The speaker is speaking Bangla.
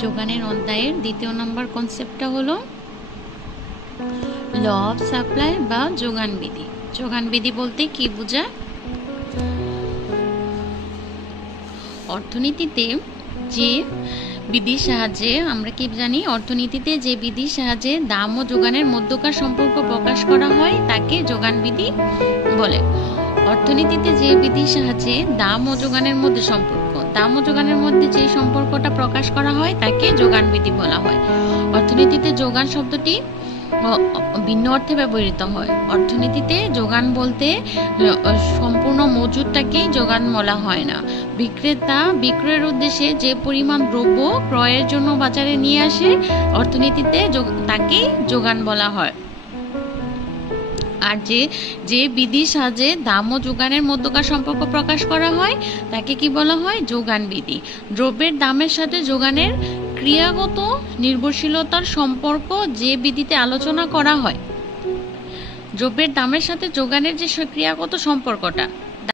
যোগানের অধ্যায়ের 2য় নম্বর কনসেপ্টটা হলো ল অফ সাপ্লাই বা যোগান বিধি। যোগান বিধি বলতে কি বোঝায়? অর্থনীতিতে যে বিধির সাহায্যে আমরা কি জানি, অর্থনীতিতে যে বিধির সাহায্যে দাম ও যোগানের মধ্যকার সম্পর্ক প্রকাশ করা হয় তাকে যোগান বিধি বলে। অর্থনীতিতে যে বিধির সাহায্যে দাম ও যোগানের মধ্যে সম্পর্ক, দাম ও যোগানের মধ্যে যে সম্পর্কটা প্রকাশ করা হয় তাকে যোগান বিধি বলা হয়। অর্থনীতিতে যোগান শব্দটি ভিন্ন অর্থে ব্যবহৃত হয়। অর্থনীতিতে যোগান বলতে সম্পূর্ণ মজুদটাকেই যোগান বলা হয় না। বিক্রেতা বিক্রয়ের উদ্দেশ্যে যে পরিমাণ দ্রব্য ক্রয়ের জন্য বাজারে নিয়ে আসে, অর্থনীতিতে তাকেই যোগান বলা হয়। আর যে বিধির সাহায্যে দাম ও যোগানের মধ্যকার সম্পর্ক প্রকাশ করা হয় তাকে কি বলা হয়? যোগান বিধি। দ্রব্যের দামের সাথে যোগানের ক্রিয়াগত নির্ভরশীলতার সম্পর্ক যে বিধিতে আলোচনা করা হয়, দ্রব্যের দামের সাথে যোগানের যে ক্রিয়াগত সম্পর্কটা